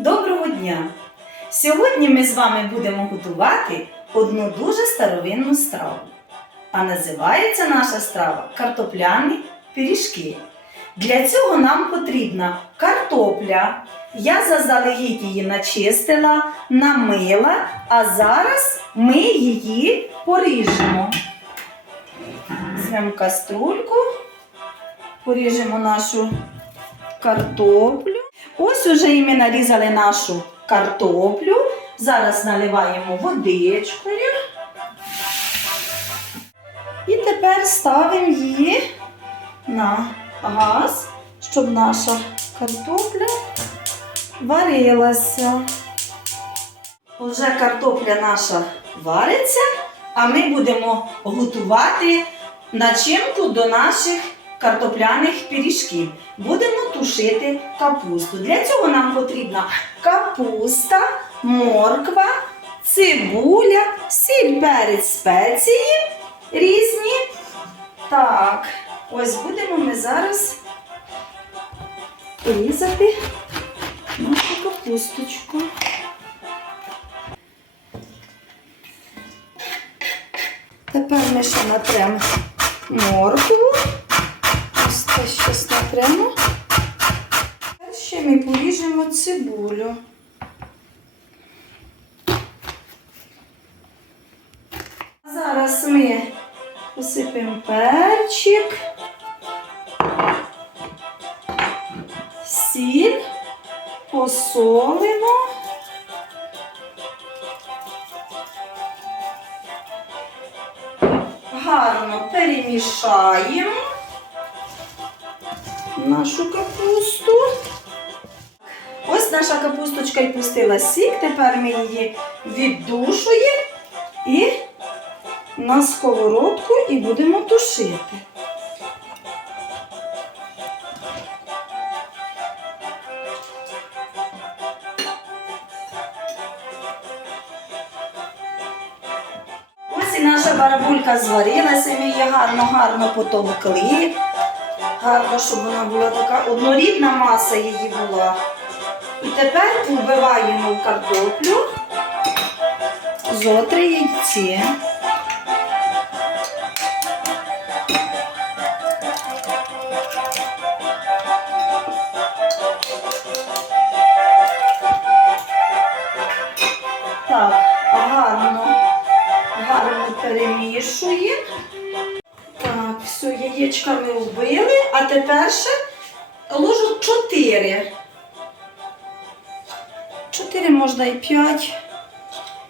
Доброго дня! Сьогодні ми з вами будемо готувати одну дуже старовинну страву. А називається наша страва картопляні пиріжки. Для цього нам потрібна картопля. Я заздалегідь її начистила, намила, а зараз ми її поріжемо. Візьмемо каструльку, поріжемо нашу картоплю. Ось уже і ми нарізали нашу картоплю. Зараз наливаємо водичкою. І тепер ставимо її на газ, щоб наша картопля варилася. Уже картопля наша вариться, а ми будемо готувати начинку до наших картопляних пиріжків. Будемо тушити капусту. Для цього нам потрібна капуста, морква, цибуля, сіль, перець, спеції різні. Так, ось будемо ми зараз різати нашу капусточку. Тепер ми ще натремо моркву. Це щось натремо. Ще ми поріжемо цибулю. Зараз ми посипемо перчик, сіль, посолимо. Гарно перемішаємо нашу капусту. Ось наша капусточка і пустила сік. Тепер ми її віддушуємо і на сковородку і будемо тушити. Ось і наша барабулька зварилася, ми її гарно-гарно потовкли. Гарно, щоб вона була така однорідна маса її була. І тепер вбиваємо в картоплю зо три яйці. Все, ми вбили, а тепер ще ложок 4. 4 можна і 5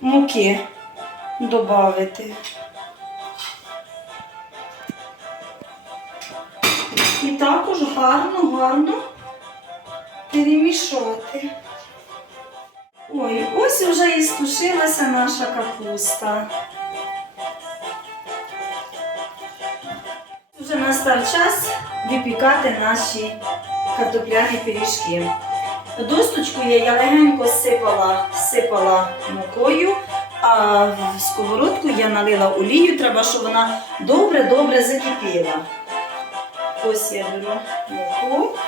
муки додати. І також гарно, гарно перемішати. Ой, ось вже і стушилася наша капуста. Вже настав час випікати наші картопляні пиріжки. Досточкою я легенько сипала, сипала мукою, а в сковородку я налила олію, треба, щоб вона добре-добре закипіла. Ось я беру муку,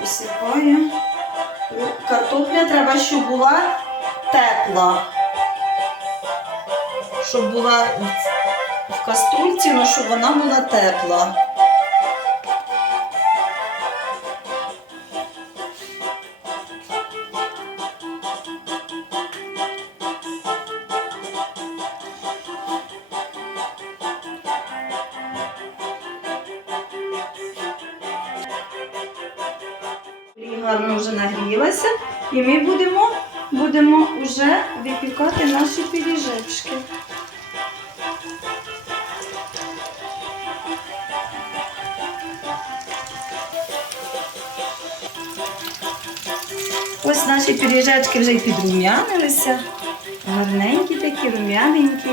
посипаю. Картопля треба, щоб була тепла, щоб була в каструльці, але щоб вона була тепла. Гарно вже нагрілася, і ми будемо, будемо вже випікати наші пиріжечки. Ось наші пиріжечки вже й підрум'янилися. Гарненькі такі, рум'яненькі.